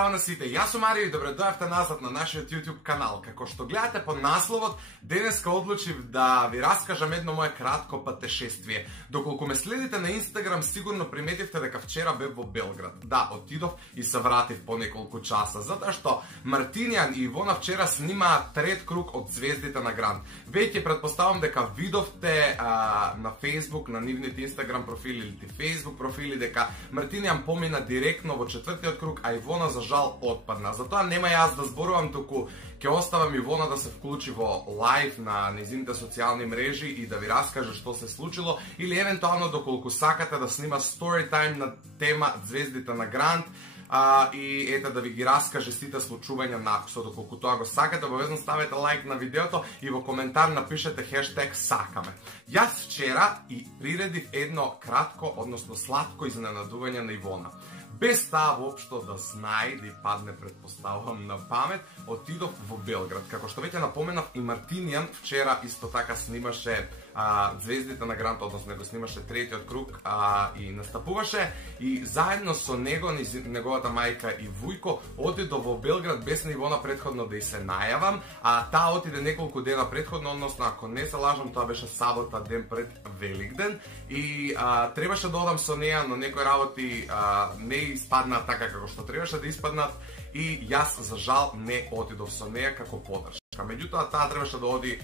Здраво на сите, јас сум Марио и добре дојавте назад на нашиот YouTube канал. Како што гледате по насловот, денеска одлучив да ви раскажам едно мое кратко патешествие. Доколку ме следите на Instagram, сигурно приметивте дека вчера бев во Белград. Да, отидов и се вратив по неколку часа, затоа што Мартинијан и Ивона вчера снимаат трет круг од Звездите на Гранд. Веќе претпоставам дека видовте на Facebook, на нивните Instagram профили или Facebook профили дека Мартинијан помина директно во четвртиот круг, а Ивона за жал отпадна. Затоа нема јас да зборувам, туку ќе оставам Ивона да се вклучи во лайв на незините социјални мрежи и да ви раскаже што се случило, или евентуално доколку сакате да снима story time на тема Звездите на Гранд, и ете да ви ги раскаже сите случувања накусо. Доколку тоа го сакате, обавезно ставете лайк на видеото и во коментар напишете хештег сакаме. Јас вчера и приредив едно кратко, односно сладко изненадување на Ивона. Без таа воопшто да знае, да и падне, предпоставувам, на памет, отидов во Белград. Како што веќе напоменав, и Мартинијан вчера исто така снимаше Звездите на Гранд, односно го снимаше третиот круг и настапуваше, и заедно со него, неговата мајка и вујко, отидо во Белград без на Ивона предходно да и се најавам, а таа отиде неколку дена предходно, односно ако не се лажам, тоа беше сабота, ден пред Великден, и требаше да одам со неја, но некои работи не испаднаа така како што требаше да испаднат, и јас за жал не отидов со неја како подршка. Меѓутоа, таа требаше да оди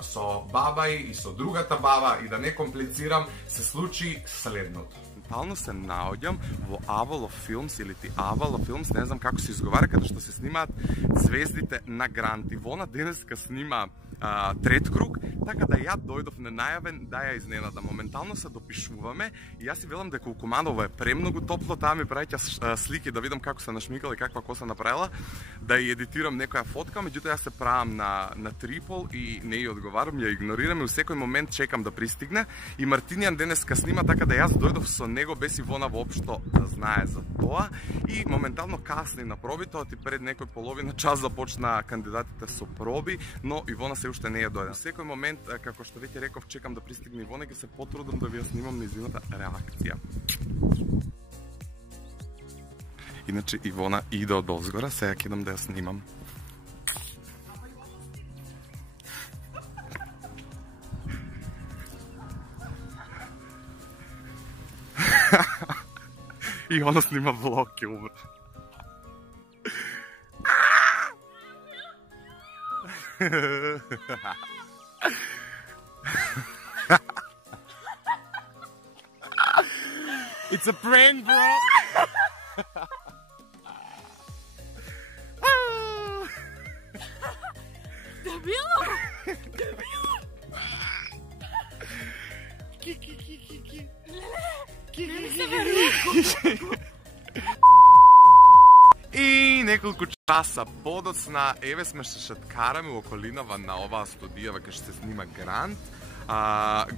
со баба и со другата баба, и да не комплицирам, се случи следното. Моментално се наоѓам во Avalo Films или Avalo Films, не знам како се изговара, каде што се снимаат Звездите на Гранд. Ивона денеска снима трет круг, така да ја дојдов ненајавен да ја изненадам. Моментално се допишуваме и јас си велам дека у Куманово е премногу топло, таа ми праќа слики да видам како се нашмикала и каква коса направила, да ја едитирам некоја фотка, меѓутоа јас се правам на трипол и не ја одговарам, ја игнорирам и у секој момент чекам да пристигне. И Мартинијан денеска снима, така да јас дојдов со него без Ивона воопшто да знае за тоа, и моментално касни на пробите, и пред некој половина час започна кандидатите со проби, но Ивона се уште не ја дојде. Во секој момент, како што веќе реков, чекам да пристигне Ивона и ќе се потрудам да ви ја снимам нејзината реакција. Иначе Ивона иде од озгора, сега ќе идам да ја снимам. И она снима влог, ќе умре. It's a prank, bro. Дебило! И неколку часа подоцна, еве сме се шеткараме во околинава на оваа студија кај што се снима Гранд.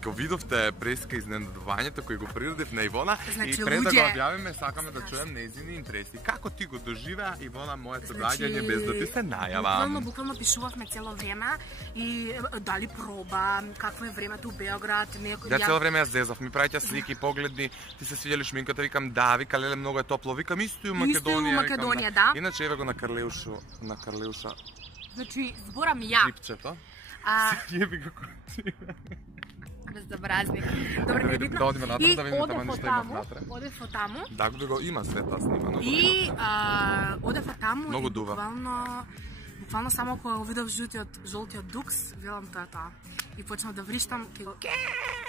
Го видовте преска изненадувањето кој го приредив на Ивона, и пред да го објавиме сакаме да чуем нејзини интереси. Како ти го доживеа, Ивона, моето доаѓање без да ти се најава? Буквално пишувавме цело време и дали проба, какво е времето у Белград, некој... Да, цело време јас зезав, ми праќа слики, погледни, ти се свидели шминката, викам да, вика леле многу е топло, викам исто и у Македонија. Исто и у Македонија, да. Иначе еве го на Карлеуша. Значи, зборам ја. Клипчето. Јеби го концира. Безобразник. Добре, не видно. Да одиме натаму да видиме таму нешто има внатре. Одев отаму. Да, го има све таа снимано. И одев отаму. Многу дува. Буквално само кога го видов жолтиот дукс, велам тоа. И почнав да вриштам, ќе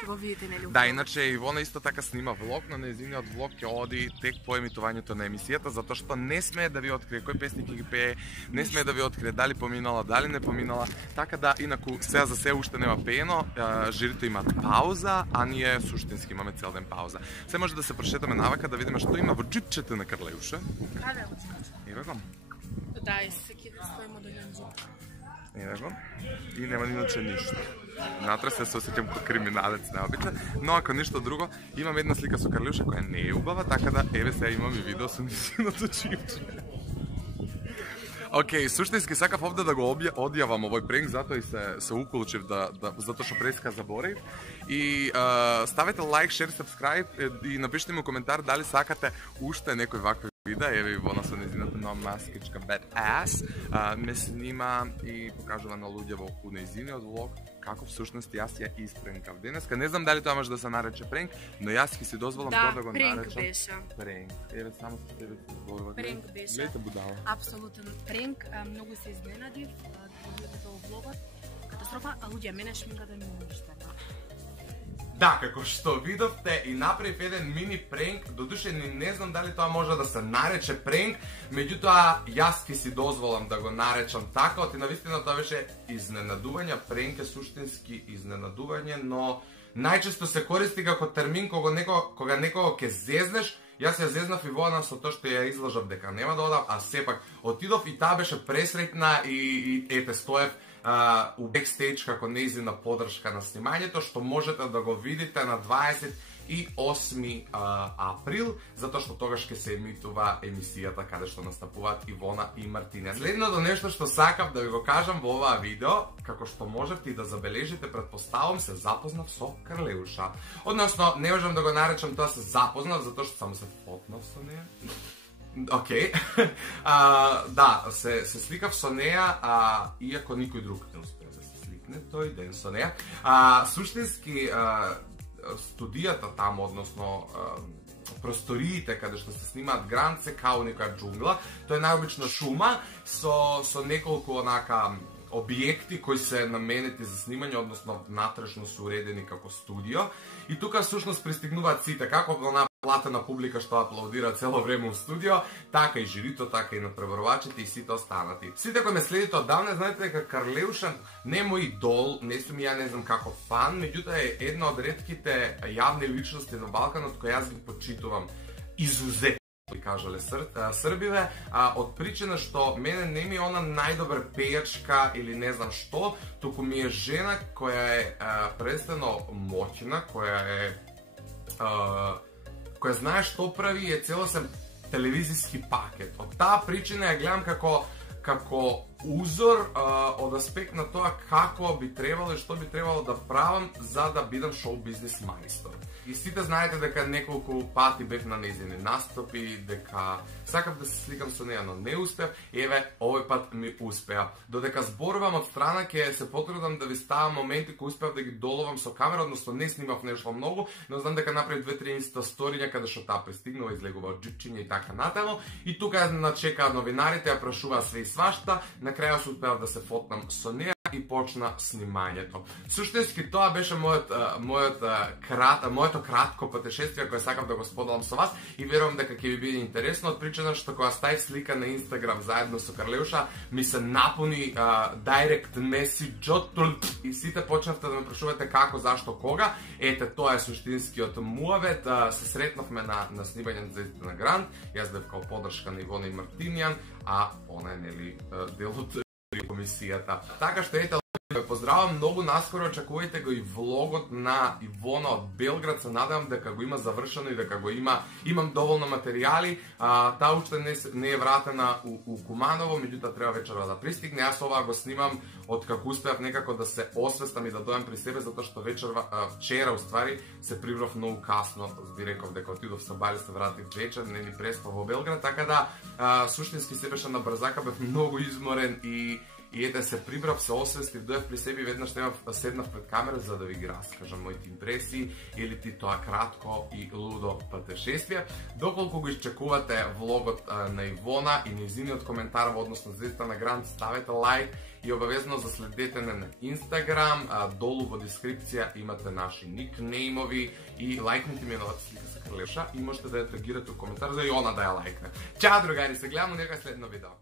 го видите, нели? Да, иначе Ивона исто така снима влог, но нејзиниот влог ќе оди тек по емитувањето на емисијата, затоа што не смее да ви открие кој песник ги пее, не смее да ви открие дали поминала, дали не поминала, така да инаку сега за се уште нема пеено, жирите имаат пауза, а ние суштински имаме цел ден пауза. Се може да се прошетаме навака да видиме што има во џипчето на Карлеуша. Каде во џипчето? Еве го. Да, и се кида стоимо до нjen џип. Еве го. И нема иначе ништо. Натре се осеќам како криминалец необичен, но ако ништо друго, имам една слика со Карлеуша која не е убава, така да еве сега имам и видео со низиното џипче. Океј, суштински сакав овде да го одјавам овој пренк, затоа и се уколчив затоа што преска заборев. И ставете лайк, шер, сабскрајб и напишете ми у коментар дали сакате уште некој вакви Еве Ивона со нејзината нова маскичка Badass ме снима и покажува на луѓе во околу нејзиниот влог како всушност јас ја испренкав денеска. Не знам дали тоа може да се нарече пренк, но јас ќе си дозволам тоа да го наречам. Да, пренк беше. Пренк. Еве само со тебе се зборува. Пренк беше. Гледате будала. Апсолутен пренк, многу се изненадив луѓето во влогот. Катастрофа, а луѓе мене шминката ми уништена. Да, како што видовте и направив еден мини пренк, додуше не знам дали тоа може да се нарече пренк, меѓутоа јас ќе си дозволам да го наречам така, оти навистина тоа беше изненадување, пренк е суштински изненадување, но најчесто се користи како термин кога некого ќе зезнеш. Јас ја зезнав Ивона со тоа што ја излажав дека нема да одам, а сепак отидов и таа беше пресреќна и ете стоев у бекстејдж како нејзина поддршка на снимањето, што можете да го видите на 28 април, затоа што тогаш ќе се емитува емисијата каде што настапуваат Ивона и Мартина. Следното нешто што сакав да ви го кажам во оваа видео, како што можете и да забележите, предпоставам се запознав со Карлеуша. Односно, не можам да го наречам тоа се запознав, затоа што само се фотнав со неја. Океј. Да, се сликав со неја, иако никој друг не успеа да се сликне тој ден со неја. Суштински, студијата таму, односно просториите каде што се снимаат Гранд се као некоја џунгла. Тоа е најобична шума со неколку онака објекти кои се наменети за снимање, односно натрешно се уредени како студио. И тука всушност пристигнуваат сите, како на платена публика што аплаудира цело време во студио, така и жирито, така и надпреварувачите и сите останати. Сите кои ме следите оддавна знаете дека Карлеуша не е мој идол, не сум ја не знам како фан, меѓутоа е една од ретките јавни личности на Балканот кои јас ги почитувам изузетно, кажале србиве, од причина што мене не ми е она најдобра пејачка или не знам што, туку ми е жена која е престано моќна, која знае што прави и е целосен телевизиски пакет. Од таа причина ја гледам како узор од аспект на тоа како би требало и што би требало да правам за да бидам шоу бизнес мајстор. И сите знаете дека неколку пати бев на нејзини настапи, дека сакав да се сликам со неја, но не успев. Еве, овој пат ми успеа. Додека зборувам од страна, ќе се потрудам да ви ставам моменти кои успеав да ги доловам со камера, односно не снимав нешто многу, но знам дека направив 2-3 инста сториња каде што таа пристигнува, излегува од џичиња и така натаму. И тука начекаат новинарите, ја прашуваат све и свашта. На крајот се успеав да се фотнам со неја и почна снимањето. Суштински тоа беше моето кратко патешествие кое сакав да го споделам со вас и верувам дека ќе ви биде интересно, од причина што кога ставив слика на Инстаграм заедно со Карлеуша ми се напуни директ месеџот и сите почнавте да ме прашувате како, зашто, кога. Ете, тоа е суштинскиот муавет. Се сретнавме на снимање на Звездите на Гранд. Јас бев као поддршка на Ивона и Мартинијан, а она е нели дел од комисијата. Така што ете, поздравам многу, наскоро очекувајте го и влогот на Ивона од Белград, се надевам дека го има завршено и дека го имам доволно материјали. Таа уште не е вратена у Куманово, меѓутоа треба вечера да пристигне. Јас ова го снимам од како успеав некако да се освестам и да дојам при себе, затоа што вчера уствари се прибрав многу касно, би реков дека отидов со Бали, се вратив вечер, не ни преспав во Белград, така да суштински се беше на брзака, бев многу изморен и ете се прибрав, се освестив, дојав при себе и веднаш седнав пред камера за да ви ги раскажам моите импресии или ти тоа кратко и лудо патешествие. Доколку го изчекувате влогот на Ивона и нејзиниот коментар во однос на Звездите на Гранд, ставете лайк и обавезно заследете на Инстаграм. Долу во дескрипција имате наши никнеймови и лайкнете ми новата слика со Карлеуша и можете да ја тагирате у коментар за и она да ја лайкне. Чао, другари, се гледаме некој следно видео.